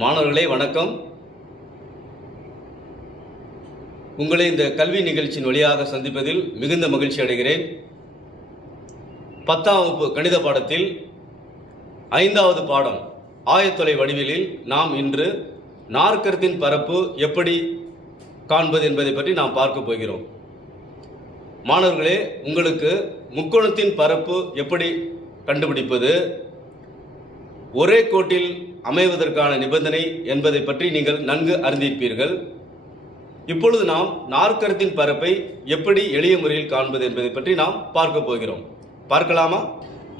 மாணவர்களே வணக்கம். உங்களை இந்த கல்வி நிகழ்ச்சியின் வழியாக சந்திப்பதில் மிகுந்த மகிழ்ச்சி அடைகிறேன். 10ஆம் வகுப்பு கணித பாடத்தில் 5வது பாடம் ஆயத்தொலை வடிவியலில் நாம் இன்று நாற்கரத்தின் பரப்பு எப்படி காண்பது என்பதை பற்றி நாம் பார்க்க போகிறோம். மாணவர்களே, உங்களுக்கு முக்கோணத்தின் பரப்பு எப்படி கண்டுபிடிப்பது, ஒரே கோட்டில் அமைவதற்கான நிபந்தனை என்பதை பற்றி நீங்கள் நன்கு அறிந்திருப்பீர்கள். இப்பொழுது நாம் நாற்கரத்தின் பரப்பை எப்படி எளிய முறையில் காண்பது என்பதை பற்றி நாம் பார்க்க போகிறோம். பார்க்கலாமா?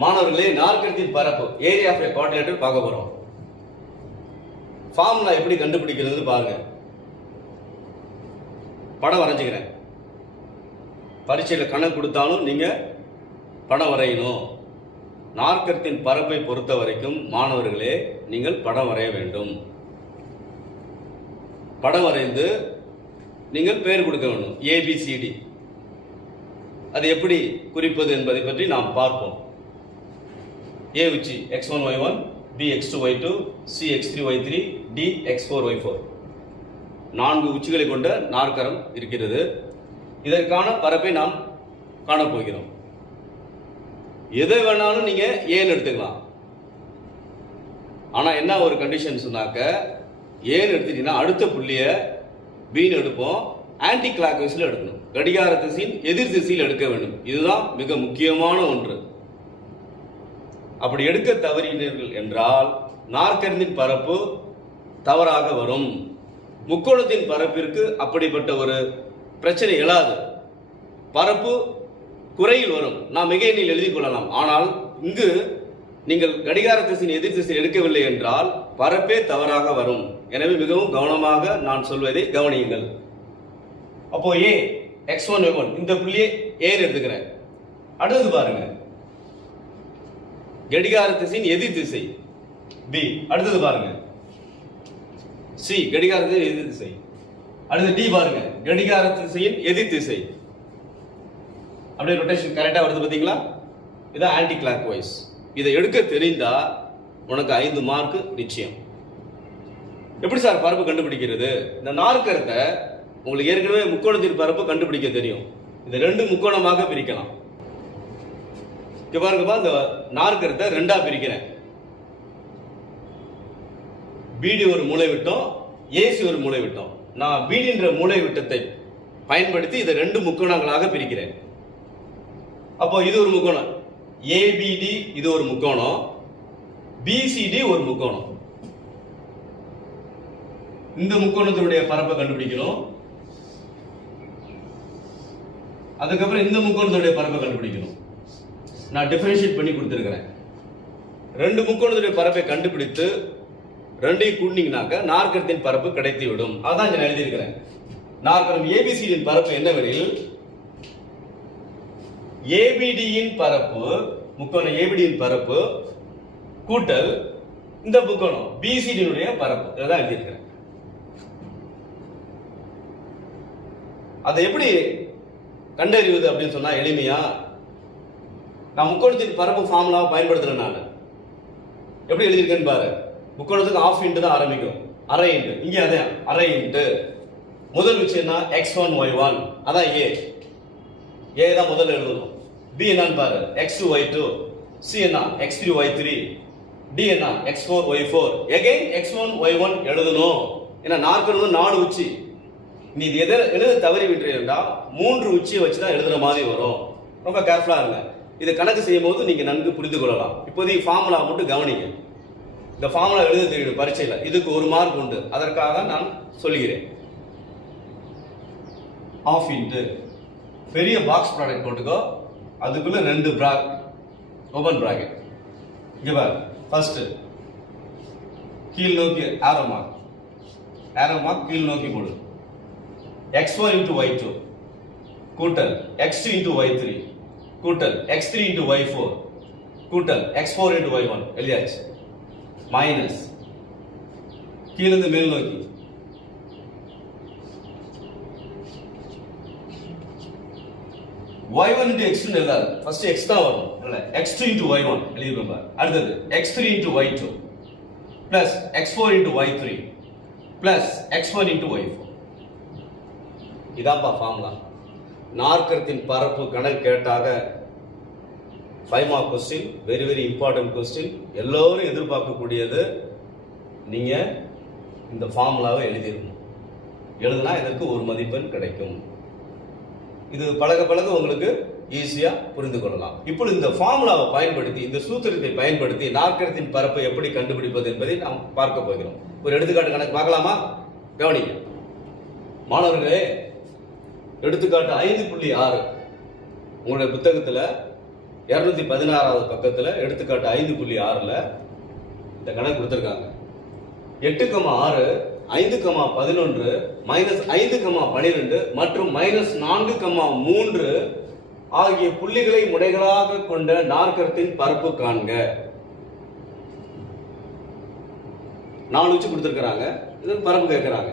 மாணவர்களே, நாற்கரத்தின் பரப்பு ஏரியா ஆஃப் எ குவாட்ரிலேட்டர் பார்க்க போறோம். ஃபார்முலா எப்படி கண்டுபிடிக்கிறது பாருங்க. படம் வரைஞ்சுக்கிறேன். பரீட்சையில் கணக்கு கொடுத்தாலும் நீங்க படம் வரையணும். நாற்கரத்தின் பரப்பை பொறுத்த வரைக்கும் மாணவர்களே, நீங்கள் படம் வரைய வேண்டும். படம் வரைந்து நீங்கள் பெயர் கொடுக்க வேண்டும். ஏபிசிடி. அது எப்படி குறிப்பது என்பதை பற்றி நாம் பார்ப்போம். ஏ உச்சி x1 y1, b x2 y2, c x3 y3, d x4 y4. 4 உச்சிகளை கொண்ட நாற்கரம் இருக்கிறது. இதற்கான பரப்பை நாம் காணப்போகிறோம். எதை வேணாலும் நீங்க ஏன்னு எடுத்துக்கலாம். ஆனா என்ன ஒரு கண்டிஷன் சொன்னாக்க, ஏன்னு எடுத்துட்டீங்கன்னா அடுத்த புள்ளிய பீன்னு எடுப்போம். ஆன்டி கிளாக் வைஸ்ல எடுக்கணும். கடிகார திசையின் எதிர் திசையில் எடுக்க வேண்டும். இதுதான் மிக முக்கியமான ஒன்று. அப்படி எடுக்க தவறினீர்கள் என்றால் நாற்கரத்தின் பரப்பு தவறாக வரும். முக்கோணத்தின் பரப்பிற்கு அப்படிப்பட்ட ஒரு பிரச்சனை எழாது. பரப்பு குறையில் வரும். நாம் மிக எண்ணில் எழுதி கொள்ளலாம். ஆனால் இங்கு நீங்கள் கடிகார திசையின் எதிர் திசையில் எடுக்கவில்லை என்றால் பரப்பே தவறாக வரும். எனவே மிகவும் கவனமாக நான் சொல்வதை கவனியுங்கள். அப்போ ஏ x1 y1 இந்த புள்ளியை ஏ எடுத்துக்கிறேன். அடுத்தது பாருங்க, கடிகார திசையின் எதிர் திசை பி. அடுத்தது பாருங்க சி, கடிகார திசையின் எதிர் திசை. அடுத்து டி பாருங்க, கடிகார திசையின் எதிர் திசை. அப்படியே ரொட்டேஷன் கரெக்டா வருது பாத்தீங்களா? இதான் ஆன்டி கிளாக் வைஸ். இதை எடுக்க தெரிந்தா உனக்கு 5 மார்க் நிச்சயம். எப்படி சார் பரப்பு கண்டுபிடிக்கிறது? இந்த நாற்கரத்தை உங்களுக்கு ஏற்கனவே முக்கோணத்தின் பரப்பு கண்டுபிடிக்க தெரியும். இந்த 2 முக்கோணமாக பிரிக்கலாம். இங்க பாருங்கப்பா, இந்த நாற்கரத்தை 2ஆ பிரிக்கிறேன். பிடி ஒரு மூலை விட்டம், ஏசி ஒரு மூலை விட்டம். நான் பிடின்ற மூலை விட்டத்தை பயன்படுத்தி இதை 2 முக்கோணங்களாக பிரிக்கிறேன். அப்போ இது ஒரு முக்கோணம் ஏபிடி, இது ஒரு முக்கோணம் பிசிடி, ஒரு முக்கோணம். இந்த முக்கோணத்தினுடைய பரப்பை கண்டுபிடிக்கணும். அதுக்கப்புறம் இந்த முக்கோணத்தினுடைய பரப்பை கண்டுபிடிக்கணும். நான் டிஃபரன்ஷியேட் பண்ணி கொடுத்திருக்கிறேன். 2 முக்கோணத்துடைய பரப்பை கண்டுபிடித்து 2ஐயும் கூட்டினீங்கனாக்க நாற்கரத்தின் பரப்பு கிடைத்து விடும். அதான் நான் எழுதியிருக்கிறேன். நாற்கரம் ஏபிசிடியின் பரப்பு என்னவெனில், ஏபிடியின் பரப்பு, முக்கோணம் ஏபிடியின் பரப்பு கூட்டல் இந்த முக்கோணம் பிசிடியினுடைய பரப்பு. இதான் எழுதியிருக்கிறேன். அதை எப்படி கண்டறிவது அப்படின்னு சொன்னா எளிமையா, நான் முக்கோணத்தின் பரப்பு ஃபார்முலாவை பயன்படுத்துறேன். நான் எப்படி எழுதியிருக்கேன்னு பாரு. முக்கோணத்துக்கு ஆஃப் இன்ட்டு தான் ஆரம்பிக்கும், அரை இன்ட்டு. இங்கே அதே அரை இன்ட்டு. முதல் விஷயம்னா x1 y1, அதான் ஏ தான் முதல்ல எழுதணும். பி என்னன்னு பாரு, x2 y2, சி என்ன x3 y3, டி என்ன x4 y4. Again x1 y1 எழுதணும். ஏன்னா நாற்கரம் 4 உச்சி. நீ இது எதை எழுத தவறி விட்டுறா 3 உச்சியை வச்சு தான் எழுதுற மாதிரி வரும். ரொம்ப கேர்ஃபுல்லா இருங்க. இதை கணக்கு செய்யும் போது நீங்க நன்கு புரிந்து கொள்ளலாம். இப்போதைக்கு ஃபார்முலா மட்டும் கவனிங்க. இந்த ஃபார்முலா எழுத தெரியும் பரீட்சையில. இதுக்கு 1 மார்க் உண்டு. அதற்காக நான் சொல்லுகிறேன். ஆஃப் இன்ட்டு பெரிய பாக்ஸ் ப்ராடக்ட் போட்டுக்கோ. அதுக்குள்ள 2 ஓபன் பிராக்கெட். இங்க பாரு, ஃபர்ஸ்ட் கீழ் நோக்கி ஆரோ மார்க் கீழ் நோக்கி போடு. x1 into y2 கூட்டல் x2 into y3 கூட்டல் x3 into y4 கூட்டல் x4 into y1 எழுதியாச்சு. மைனஸ் கீழிருந்து மேல் நோக்கி y1 into x2 எழுதாது. First x தான் வரும். இல்ல x2 into y1 எழுதிருப்பா. அடுத்தது x3 into y2 plus x4 into y3 plus x1 into y4. இதான்ப்பா ஃபார்முலா. நாற்கரத்தின் பரப்பு கணக்கு கேட்டாக 5 mark question, very very important question. எல்லோரும் எதிர்பார்க்கக்கூடியது. நீங்க இந்த ஃபார்முலாவை எழுதிடணும். எழுதுனா இதற்கு ஒரு மதிப்பெண் கிடைக்கும். இது பழக பழக உங்களுக்கு ஈஸியா புரிந்து கொள்ளலாம். இப்பொழுது இந்த ஃபார்முலாவை பயன்படுத்தி, இந்த சூத்திரத்தை பயன்படுத்தி நாற்கரத்தின் பரப்பை எப்படி கண்டுபிடிப்பது என்பதை நாம் பார்க்க போகிறோம். ஒரு எடுத்துக்காட்டு கணக்கு பார்க்கலாமா? கவனிங்க மாணவர்களே. எடுத்துக்காட்டு 5.6 உங்களுடைய புத்தகத்துல 216வது பக்கத்துல எடுத்துக்காட்டு 5.6ல இந்த கணக்கு கொடுத்திருக்காங்க. 8,6 5,11 -5,12 மற்றும் -4,3 ஆகிய புள்ளிகளை முனைகளாக கொண்ட நாற்கரத்தின் பரப்பு காண்க. 4 வச்சு கொடுத்திருக்காங்க. இது பரப்பு கேட்கிறாங்க.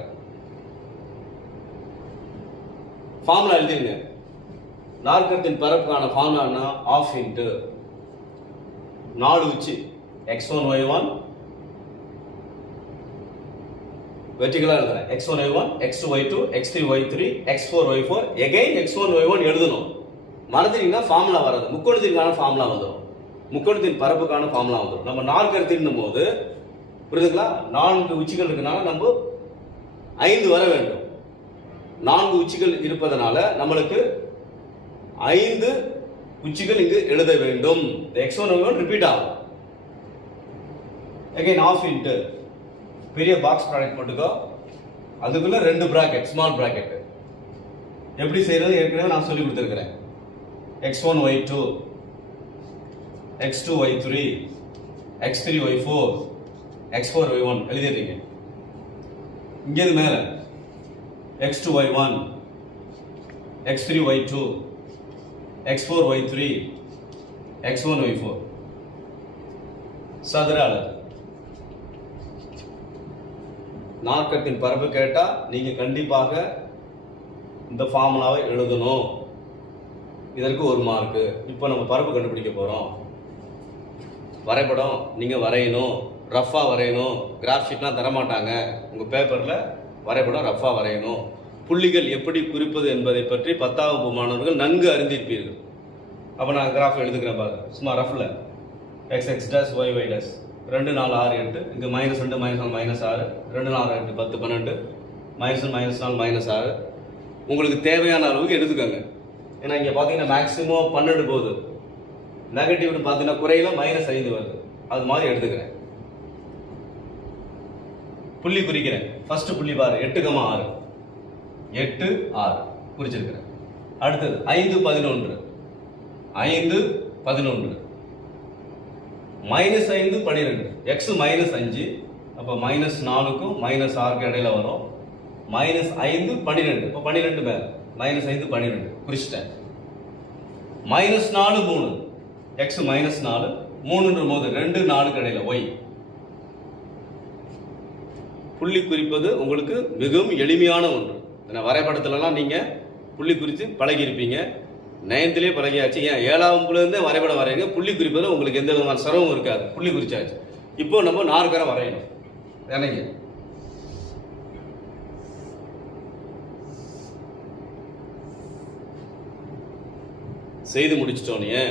ஃபார்முலா எழுதிருங்க. நாற்கரத்தின் பரப்புக்கான ஃபார்முலா ½ இன்ட்டு 4 வச்சு x1 y1 வெர்டிகலா எழுதுறேன். x1 y1 x2 y2 x3 y3 x4 y4 again x1 y1 எழுதணும். மறந்துட்டீங்கன்னா ஃபார்முலா வராது. முக்கோணத்திற்கான ஃபார்முலா வந்துடும். முக்கோணத்தின் பரப்புக்கான ஃபார்முலா வந்துடும். நம்ம நாற்கரத்தின் போது புரியுதுங்களா? 4 உச்சிகள் இருக்கனால நம்ம 5 வர வேண்டும். 4 உச்சிகள் இருப்பதனால நம்மளுக்கு 5 உச்சிகள் இங்கு எழுத வேண்டும். x1 y1 ரிப்பீட் ஆகும். again ½ இன்ட்டு பெரிய பாக்ஸ் ப்ராடக்ட் போட்டுக்கோ. அதுக்குள்ள 2 பிராக்கெட், ஸ்மால் பிராக்கெட். எப்படி செய்யறது ஏற்கனவே நான் சொல்லி கொடுத்திருக்கிறேன். x1 y2 x2 y3 x3 y4 x4 y1 எழுதிடுறீங்க. இங்கே மேல x2 y1 x3 y2 x4 y3 x1 y4 சதுர அளவு. நாற்கரத்தின் பரப்பு கேட்டா நீங்க கண்டிப்பாக இந்த ஃபார்முலாவை எழுதணும். இதற்கு 1 மார்க். இப்போ நம்ம பரப்பு கண்டுபிடிக்க போறோம். வரைபடம் நீங்க வரையணும், ரஃபா வரையணும். கிராஃப் ஷீட்லாம் தர மாட்டாங்க. உங்க பேப்பர்ல வரைபடம் ரஃபா வரையணும். புள்ளிகள் எப்படி குறிப்பது என்பதை பற்றி 10ஆம் வகுப்பு மாணவர்கள் நன்கு அறிந்திருப்பீர்கள். அப்ப நான் கிராஃப் எழுதுகிறேன் பாருங்க. சும்மா ரஃப்ல x x dash y y dash 2 4 6 8 இங்க -2 -4 -6 2 4 8 10 12 -4 -6. உங்களுக்கு தேவையான அளவுக்கு எடுத்துக்கோங்க. ஏன்னா இங்க பாத்தீங்கன்னா மேக்ஸிமம் 12 போகுது. நெகட்டிவ்னு பாத்தீங்கன்னா குறையில -5 வருது. அது மாதிரி எடுத்துக்கிறேன். புள்ளி குறிக்கிறேன். ஃபர்ஸ்ட் புள்ளி பாரு 8,6 8 6 குறிச்சிருக்கிறேன். அடுத்தது 5 11 5 11 -5 12 x -5 அப்ப -4க்கும் -6க்கும் இடையில வரும். -5 12 அப்ப 12 மேல -5 12 குறிச்சிட்டேன். -4 3 x -4 3ன்ற போது 2 4க்கு இடையில y. புள்ளி குறிப்பது உங்களுக்கு மிகவும் எளிமையான ஒன்று. வரைபடத்துலலாம் நீங்க புள்ளி குறித்து பழகி இருப்பீங்க. 9th பழகியாச்சு. ஏன் 7ஆம் வகுப்புல இருந்தே வரைபடம் வரையுங்க. புள்ளி குறிப்பதில் உங்களுக்கு எந்த விதமான சிரமம் இருக்காது. புள்ளி குறிச்சாச்சு. இப்போ நம்ம நாற்கரம் வரையணும். என்னங்க செய்து முடிச்சிட்டோன்னே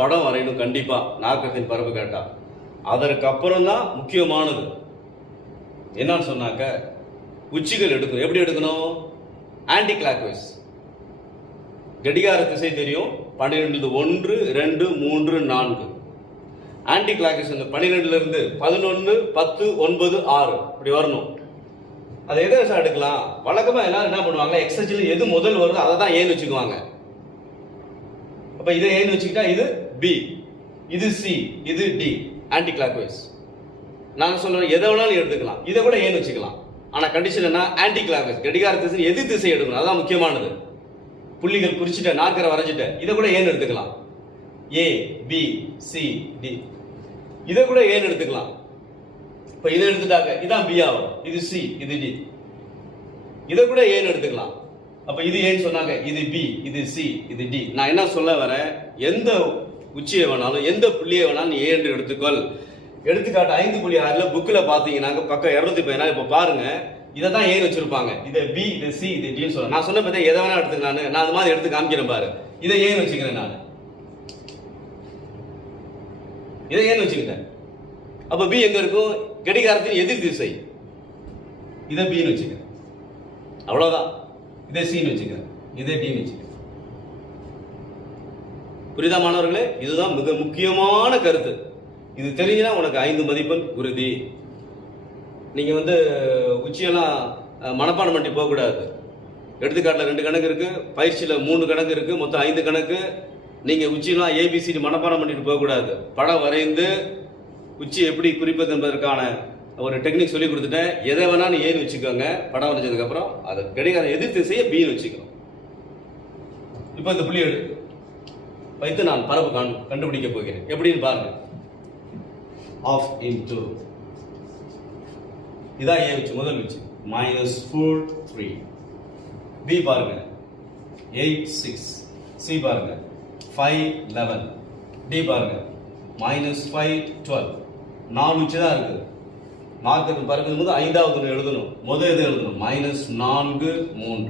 படம் வரையணும். கண்டிப்பா நாற்கரத்தின் பரப்பு கேட்டா அதற்கு அப்புறம் தான் முக்கியமானது என்னன்னு சொன்னாக்க உச்சிகள் எடுக்கணும். எப்படி எடுக்கணும்? Anticlockwise. கடிகார திசை தெரியும். 12 1 2 3 4. ஆன்டி கிளாக் வைஸ் 12ல இருந்து 11 10 9 6 இப்படி வரணும். அதை எதை வச்சா எடுக்கலாம்? வழக்கமா எல்லாரும் என்ன பண்ணுவாங்க, எக்ஸ் அச்சில் எது முதல் வருதோ அதை தான் ஏன்னு வச்சுக்குவாங்க. அப்ப இதை ஏன்னு வச்சுக்கிட்டா இது பி, இது சி, இது டி. Anti clock wise. நான் சொல்றேன் எதை வேணாலும் எடுத்துக்கலாம். இதை கூட ஏன்னு வச்சுக்கலாம். ஆனா கண்டிஷன் என்ன? Anticlockwise. கடிகார திசை எது திசை எடுக்கணும் அதான் முக்கியமானது. புள்ளிகள் குறிச்சிட்ட நாற்கரை வரைஞ்சிட்ட இதை கூட ஏன்னு எடுத்துக்கலாம். ஏ பி சி டி இதை கூட ஏன்னு எடுத்துக்கலாம். இப்ப இதை எடுத்துட்டாங்க இதான் பி ஆகும். இது சி, இது டி. இதை கூட ஏன்னு எடுத்துக்கலாம். அப்ப இது ஏன்னு சொன்னாங்க, இது பி, இது சி, இது டி. நான் என்ன சொல்ல வரேன், எந்த உச்சியை வேணாலும் எந்த புள்ளியை வேணாலும் நீ ஏ என்று எடுத்துக்கொள். எடுத்துக்காட்டு 5.6 புக்கில் பார்த்தீங்கன்னா பக்கம் 214 இப்போ பாருங்க, இதை தான் ஏன்னு வச்சிருப்பாங்க. இதை பி, இதை சி, இதை டின்னு சொல்ல. நான் சொன்ன பத்தி எதை வேணா எடுத்துக்கலாம். நான் அது மாதிரி எடுத்து காமிக்கிறேன் பாரு. இதை ஏன்னு வச்சுக்கிறேன் நான். இதை ஏன்னு வச்சுக்கிட்டேன். அப்ப பி எங்க இருக்கும்? கடிகாரத்தின் எதிர் திசை. இதை பின்னு வச்சுக்கிறேன். அவ்வளவுதான். இதை சின்னு வச்சுக்கிறேன். இதை டின்னு வச்சுக்கிறேன். புரியுதா மாணவர்களே? இதுதான் மிக முக்கியமான கருத்து. இது தெரிஞ்சுனா உனக்கு 5 மதிப்பெண் உறுதி. நீங்க உச்சியெல்லாம் மனப்பாடம் பண்ணி போகக்கூடாது. எடுத்துக்காட்டில் 2 கணக்கு இருக்கு, பயிற்சியில் 3 கணக்கு இருக்கு, மொத்தம் 5 கணக்கு. நீங்க உச்சியெல்லாம் ஏபிசிடி மனப்பாடம் பண்ணிட்டு போகக்கூடாது. படம் வரைந்து உச்சி எப்படி குறிப்பது என்பதற்கான ஒரு டெக்னிக் சொல்லி கொடுத்துட்டேன். எதை வேணாலும் ஏன்னு வச்சுக்கோங்க. படம் வரைஞ்சதுக்கு அப்புறம் அதை கடிகாரம் எதிர் திசையை பின்னு வச்சுக்கணும். இப்போ இந்த புள்ளி வைத்து நான் பரப்பு கண்டுபிடிக்க போகிறேன். எப்படின்னு பாருங்க. ஆஃப் இன்டு இதான் ஏ வச்சு முதல் வச்சு -4 3. பி பாருங்க 8 6. சி பாருங்க 5 11. டி பாருங்க -5 12. 4 வச்சு தான் இருக்கு. மார்க்கெட் பறக்கும் போது 5வது எழுதணும். முதல் எது எழுதணும்? -4 3.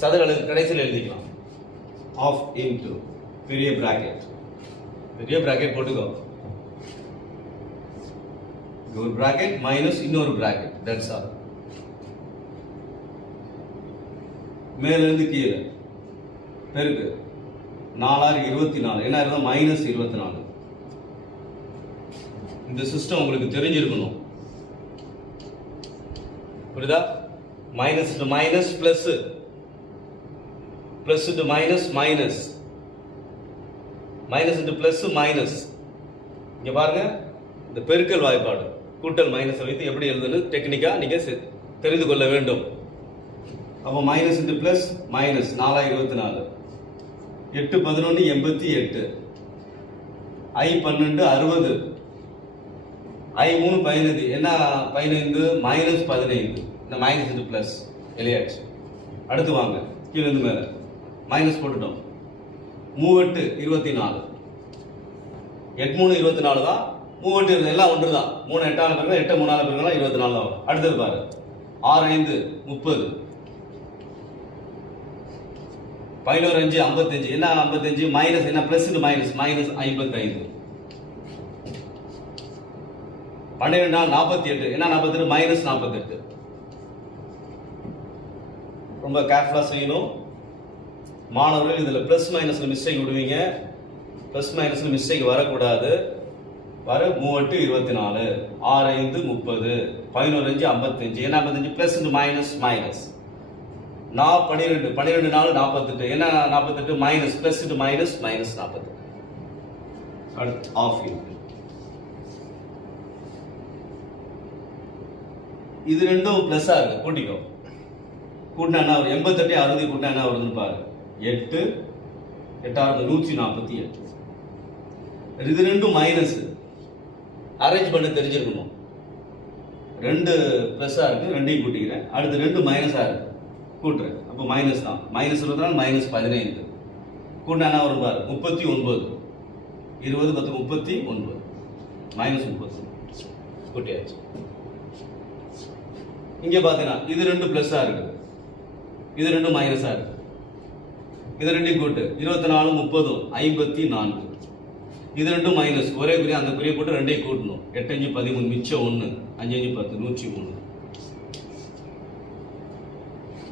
சதுர அளவு கடைசியில் எழுதிக்கலாம். ஆஃப் இன்டு பெரிய பிராக்கெட் போட்டுக்கோ. ஒரு பிராக்கெட் மைனஸ் இன்னொரு பிராக்கெட். That's all. மேல இருந்து கீழே பெருக்கு 4 24. என்ன இருந்தா -24. இந்த சிஸ்டம் உங்களுக்கு தெரிஞ்சிருக்கணும். புரியுதா? Minus to minus plus, plus to minus minus, minus to plus minus. இங்க பாருங்க, இந்த பெருக்கல் வாய்ப்பாடு கூட்டல் மைனஸ் வைத்து எப்படி எழுதுன்னு டெக்னிக்கா நீங்க தெரிந்து கொள்ள வேண்டும். அப்போ minus into plus minus 4 24. 8 11 88. I 12 60. I 3 15. என்ன 15? மைனஸ் 15. இந்த மைனஸ் இன்டு பிளஸ் வெளியாச்சு. அடுத்து வாங்க, கீழே இருந்து மேல மைனஸ் போட்டுட்டோம். 3 8 24. 8 3 24 தான். 3 8 எல்லாம் ஒன்று தான். 3 8 பெருக்கலாம், 8 3 பெருக்கலாம், 24 தான் வரும். அடுத்தது பாரு 6 5 30. 11 5 55. என்ன 55? மைனஸ் என்ன? Plus into minus minus 55. 12 48. என்ன 48? மைனஸ் 48. ரொம்ப கேர்ஃபுல்லா செய்யணும் மாணவர்கள். இதுல பிளஸ் மைனஸ்ல மிஸ்டேக் விடுவீங்க. பிளஸ் மைனஸ்ல மிஸ்டேக் வரக்கூடாது. வர 3 8 24. 6 5 30. 11 5 55. என்ன 55? Plus into minus minus. 12 12 4 48. என்ன 48? Minus plus into minus minus 48. அடுத்து ஆஃப் இன்டு. இது ரெண்டும் பிளஸ்ஸா இருக்கு. கூட்டிக்கோ. கூட்டினா என்ன வரும்? 88 60 கூட்டினா என்ன வருதுன்னு பாரு. 8 8 148. இது ரெண்டும் மைனஸ். அரேஞ்ச் பண்ண தெரிஞ்சிருக்கணும். 2 பிளஸ்ஸா இருக்கு, 2ஐயும் கூட்டிக்கிறேன். அடுத்து 2 மைனஸா இருக்கு, கூட்டுறேன். அப்போ மைனஸ் தான். Minus minus 15. கூட்டினா என்ன வரும் பாரு. 39. 20 10 39. மைனஸ் 30. கூட்டியாச்சு. இங்க பாத்தீங்கன்னா இது 2 பிளஸ்ஸா இருக்கு, இது 2 மைனஸா இருக்கு. இது 2 கூட்டு 24 30 54. இது 2 மைனஸ். ஒரே குறி, அந்த குறியை போட்டு 2ஐயும் கூட்டணும். 8 5 13. மிச்சம் 1. 5 5 10 103.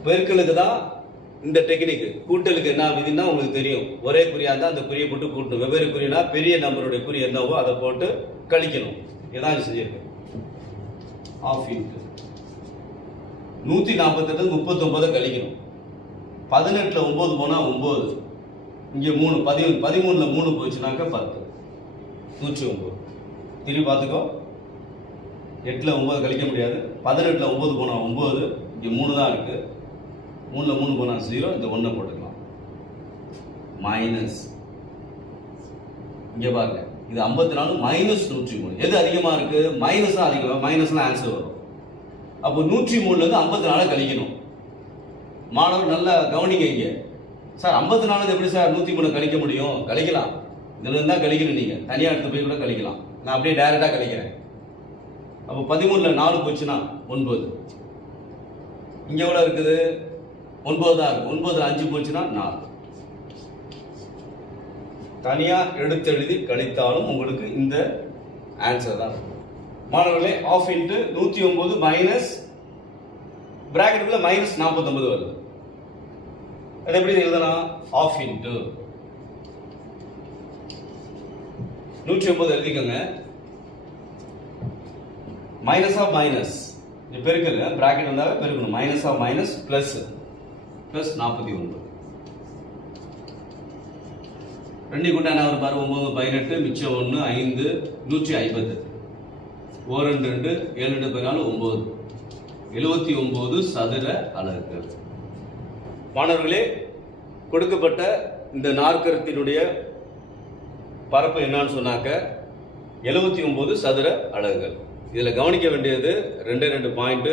பெருக்கலுக்கு தான் இந்த டெக்னிக். கூட்டலுக்கு என்ன விதினா உங்களுக்கு தெரியும். ஒரே குறியா இருந்தா அந்த குறியை போட்டு கூட்டணும். வெவ்வேறு குறினா பெரிய நம்பருடைய குறி என்னவோ அதை போட்டு கழிக்கணும். இதான் செஞ்சிருக்கேன். ஆஃப் இன்டு 148 39 கழிக்கணும். 18ல 9 போனா 9. இங்க 3 13ல 3 போச்சுனாக்க 10. 109. திரும்பி பார்த்துக்கோ. 8ல 9 கழிக்க முடியாது. 18ல 9 போனா 9. இங்க 3 தான் இருக்கு. 3ல 3 போனா 0. இந்த 1 போட்டுக்கலாம். மைனஸ். இங்க பாருங்க, இது 54 மைனஸ் 103. எது அதிகமா இருக்கு? மைனஸ் தான் அதிகம். மைனஸ் தான் ஆன்சர் வரும். அப்போ 103ல இருந்து 54 கழிக்கணும். மாணவர் நல்லா கவனிங்க. இங்க சார் 54 எப்படி சார் 103 கழிக்க முடியும்? கழிக்கலாம். இதுல இருந்தா கழிக்கணும். நீங்க தனியா எடுத்து போய் கூட கழிக்கலாம். நான் அப்படியே டைரக்டா கழிக்கிறேன். அப்போ 13ல 4 போச்சுன்னா 9. இங்க எவ்வளவு இருக்குது? 9 தான் இருக்கு. 9ல 5 போச்சுன்னா 4. தனியா எடுத்து எழுதி கழித்தாலும் உங்களுக்கு இந்த ஆன்சர் தான் இருக்கும். மாணவர்களே, ஆஃப் இன்ட்டு 109 மைனஸ் பிராக்கெட்டுக்குள்ள மைனஸ் 49 வருது. அது எப்படி எழுதலாம்? ஆஃப் இன்ட்டு 109 எழுதிக்கோங்க. மைனஸ் ஆஃப் மைனஸ் பெருக்கல், பிராக்கெட் வந்தாவே பெருக்கணும். Minus of minus plus 49. 2 கூட்டா என்ன வரும் பாரு? 9 18 மிச்சம் 1 5 150. 1 2 7 2 14 9 79 சதுர அலகுகள். மாணவர்களே, கொடுக்கப்பட்ட இந்த நாற்கரத்தினுடைய பரப்பு என்னன்னு சொன்னாக்க 79 சதுர அலகுகள். இதுல கவனிக்க வேண்டியது 2 பாயிண்ட்.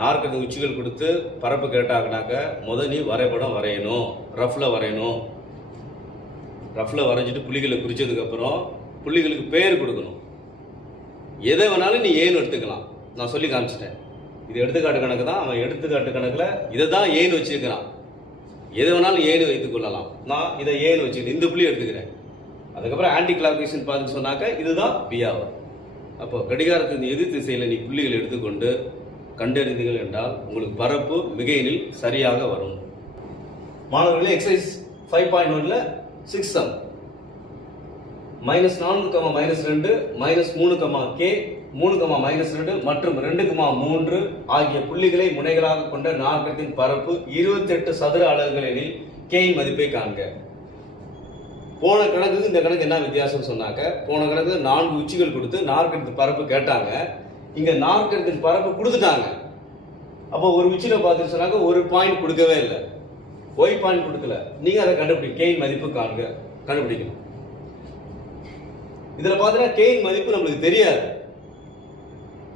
நாற்கரத்து உச்சிகள் கொடுத்து பரப்பு கேட்டாங்கனாக்க முதல் நீ வரைபடம் வரையணும், ரஃப்ல வரையணும். ரஃப்ல வரைஞ்சிட்டு புள்ளிகளை குறிச்சதுக்கு அப்புறம் புள்ளிகளுக்கு பேர் கொடுக்கணும். எதை வேணாலும் நீ ஏன்னு எடுத்துக்கலாம். நான் சொல்லி காமிச்சிட்டேன். இது எடுத்துக்காட்டு கணக்கு தான். அவன் எடுத்துக்காட்டு கணக்குல இதை தான் ஏன்னு வச்சிருக்கிறான். எதை வேணாலும் ஏன்னு வைத்துக் கொள்ளலாம். நான் இதை ஏன்னு வச்சுக்கிறேன், இந்த புள்ளி எடுத்துக்கிறேன். அதுக்கப்புறம் ஆன்டி கிளாக்வைஸ் பார்த்து சொன்னாக்க இதுதான் பியாவர். அப்போ கடிகாரத்தின் எதிர் திசையில் நீ புள்ளிகள் எடுத்துக்கொண்டு கண்டறிந்தீர்கள் என்றால் உங்களுக்கு பரப்பு மிகையினில் சரியாக வரும். மாணவர்களே, எக்ஸசைஸ் 5.1ல 6 சம் -4, -2, -3, k, 3, -2 மற்றும் 2, 3 ஆகிய புள்ளிகளை முனைகளாக கொண்ட நாற்கரத்தின் பரப்பு 28 சதுர அலகுகள் எனில் k இன் மதிப்பை காண்க. போன கணக்குக்கு இந்த கணக்கு என்ன வித்தியாசம் சொன்னாக்க, போன கணக்கு 4 உச்சிகள் கொடுத்து நாற்கரத்தின் பரப்பு கேட்டாங்க. இங்க நாற்கரத்தின் பரப்பு கொடுத்துட்டாங்க. அப்போ ஒரு உச்சியில பார்த்து சொன்னாக்க ஒரு பாயிண்ட் கொடுக்கவே இல்லை, ஒய் பாயிண்ட் கொடுக்கல. நீங்க அதை கண்டுபிடிக்க k இன் மதிப்பு காண்க, கண்டுபிடிக்கணும். இதுல பாத்தீங்கன்னா k இன் மதிப்பு நம்மளுக்கு தெரியாது.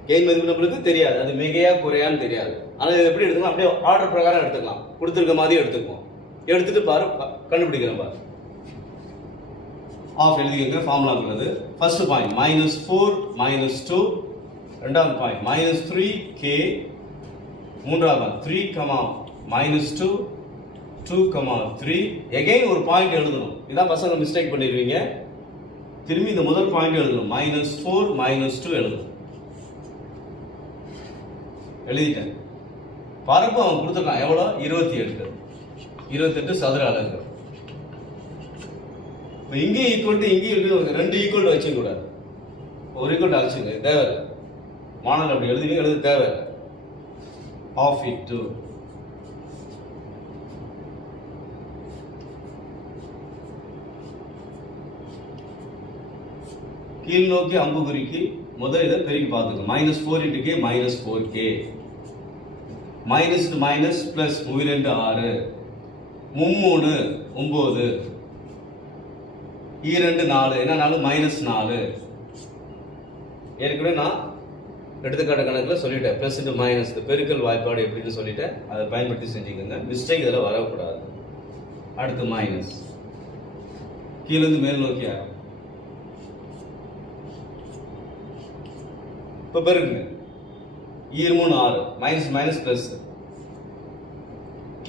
k இன் மதிப்பு நம்மளுக்கு தெரியாது, அது மிகையா குறையான்னு தெரியாது. ஆனா இதை எப்படி எடுத்துக்கலாம்? அப்படியே ஆர்டர் பிரகாரம் எடுத்துக்கலாம். கொடுத்துருக்க மாதிரி எடுத்துக்குவோம். எடுத்துட்டு பாரு, கண்டுபிடிக்கிறோம் பாரு. ஆஃப் எழுதிக்கங்க. ஃபார்முலா உள்ளது. ஃபர்ஸ்ட் பாயிண்ட் -4 -2, ரெண்டாவது பாயிண்ட் -3k, மூன்றாவது 3, -2 2, 3. எகைன் ஒரு பாயிண்ட் எழுதணும். இதான் பசங்க மிஸ்டேக் பண்ணிடுவீங்க. திரும்பி இந்த முதல் பாயிண்ட் எழுதணும். -4 -2 எழுதணும். எழுதிட்டேன். பரப்பு அவன் கொடுத்துருக்கான் எவ்வளோ? 28 சதுர அலகுகள். இங்கே ஈக்குவல் டு இங்கே இருக்கு, 2 ஈக்குவல் டு வச்சுக்க கூடாது. ஒரு ஈக்குவல் டு அழைச்சுங்க, தேவையில்லை. மாணவர் அப்படி எழுதுவீங்க, எழுத தேவையில்லை. ஆஃப் இன்டு கீழ் நோக்கி அம்புகுறிக்கு முதல் இதை பெருக்கி பார்த்துங்க. -4 × k -4k, minus minus plus 2 6, 3 9, 2 4, என்ன 4? -4. ஏற்கனவே நான் எடுத்துக்காட்டு கணக்கில் சொல்லிட்டேன். பிளஸ் இன்டு மைனஸ் பெருக்கல் வாய்ப்பாடு எப்படின்னு சொல்லிட்டேன். அதை பயன்படுத்தி செஞ்சுக்கோங்க. மிஸ்டேக் இதில் வரக்கூடாது. அடுத்து மைனஸ், கீழேருந்து மேல் நோக்கியா. இப்போ பெருக்குங்க. 3 6, மைனஸ் மைனஸ் பிளஸ்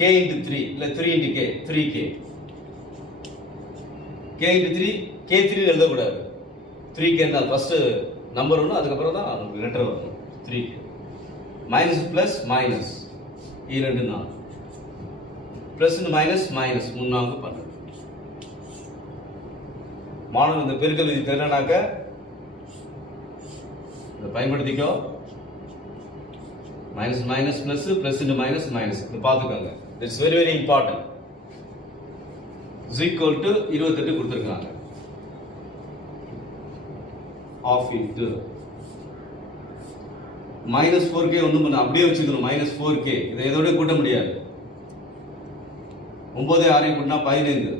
k × 3 இல்லை 3 × k, 3k, k × 3, k3 எழுதக்கூடாது. 3k இருந்தால் ஃபர்ஸ்ட் நம்பர் ஒன்று, அதுக்கப்புறம் தான் நமக்கு லெட்டர் வரணும். 3k minus plus minus 2 4, plus minus minus 3 4 12. மாணவன் இந்த பெருக்கல் விதி தெரியலனாக்க இதை பயன்படுத்திக்கோ. Minus minus plus, plus into minus minus, இது பார்த்துக்கோங்க. It's very very important. Is equal to 28 கொடுத்துருக்காங்க. ஆஃப் இன்டு -4k ஒன்றும் பண்ண அப்படியே வச்சுக்கணும். -4k இதை இதோட கூட்ட முடியாது. 9 6 கூட்டினா 15,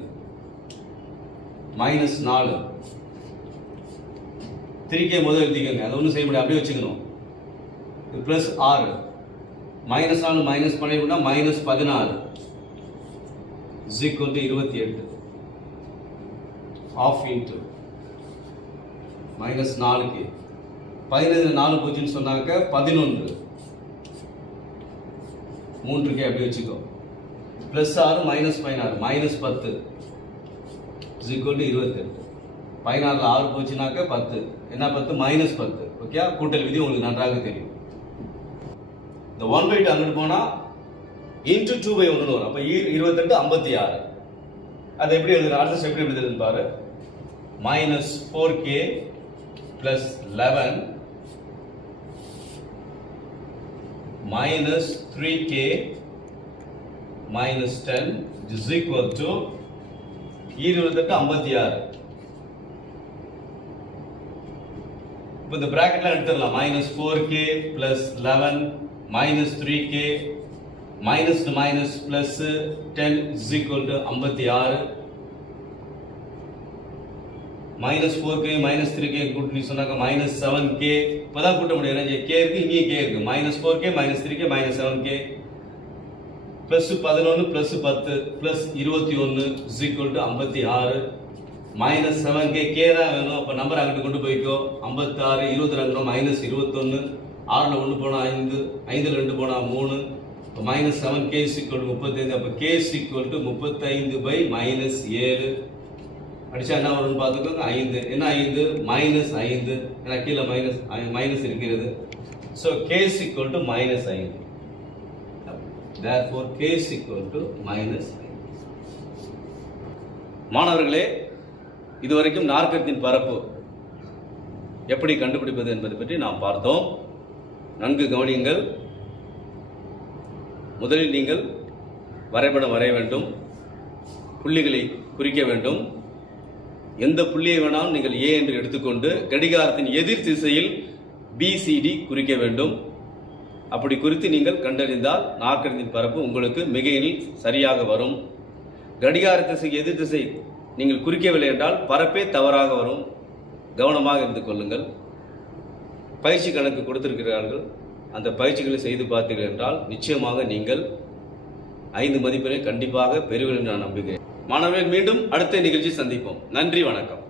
-4, 3k முதல் எழுதிக்கங்க. அதை ஒன்றும் செய்ய முடியாது, அப்படியே வச்சுக்கணும். பிளஸ் 6, -4 மைனஸ் பண்ணிவிட்டா -16, is equal to 28. Half into minus 4k. 15 4 போச்சுன்னு சொன்னாக்க 11, 3k அப்படி வச்சுக்கோ. Plus 6 minus 16 minus 10 is equal to 28. 16 6 போச்சுனாக்க 10, என்ன 10 மைனஸ் 10. ஓகே, கூட்டல் விதி உங்களுக்கு நன்றாக தெரியும். இந்த 1/2 அங்கிட்டு போனா இன்டு 2/1 வரும். அப்ப 28 56. அதை எப்படி எழுதுற? அடுத்த எப்படி எழுதுறதுன்னு பாரு. minus 4k plus 11 minus 3k minus 10 is equal to 28 56. இப்போ இந்த பிராக்கெட்லாம் எடுத்துடலாம். minus 4k plus 11 minus 3k minus to minus plus 10 is equal to 56. minus 4k minus 3k கூட்டி சொன்னாக்க minus 7k. இப்பதான் கூட்ட முடியும். என்ன k இருக்கு, இங்கே k இருக்கு. minus 4k minus 3k minus 7k plus 11 plus 10 plus 21 is equal to 56. minus 7k k தான் வேணும். அப்ப நம்பர் அங்கிட்டு கொண்டு போய்க்கோ. 56 22 minus 21, 6ல 1 போனா 5, 5ல 2 போனா 3. minus 7k is equal to 35. அப்ப k is equal to 35 by minus 7. அடிச்சா என்ன வரும்னு பார்த்துக்கோங்க. 5 என்ன 5 மைனஸ் 5, ஏன்னா கீழே மைனஸ் இருக்கிறது. So k is equal to minus 5. therefore k is equal to minus 5. மாணவர்களே, இதுவரைக்கும் நாற்கரத்தின் பரப்பு எப்படி கண்டுபிடிப்பது என்பதை பற்றி நாம் பார்த்தோம். நன்கு கவனியுங்கள். முதலில் நீங்கள் வரைபடம் வரைய வேண்டும், புள்ளிகளை குறிக்க வேண்டும். எந்த புள்ளியை வேணாலும் நீங்கள் A என்று எடுத்துக்கொண்டு கடிகாரத்தின் எதிர் திசையில் BCD குறிக்க வேண்டும். அப்படி குறித்து நீங்கள் கண்டறிந்தால் நாற்கரத்தின் பரப்பு உங்களுக்கு மிக எளிதில் சரியாக வரும். கடிகார திசை எதிர் திசை நீங்கள் குறிக்கவில்லை என்றால் பரப்பே தவறாக வரும். கவனமாக இருந்து கொள்ளுங்கள். பயிற்சி கணக்கு கொடுத்திருக்கிறார்கள். அந்த பயிற்சிகளை செய்து பார்த்தீர்கள் என்றால் நிச்சயமாக நீங்கள் 5 மதிப்பெண்ணை கண்டிப்பாக பெறுவீர்கள் என்று நான் நம்புகிறேன். மாணவர்கள், மீண்டும் அடுத்த நிகழ்ச்சி சந்திப்போம். நன்றி, வணக்கம்.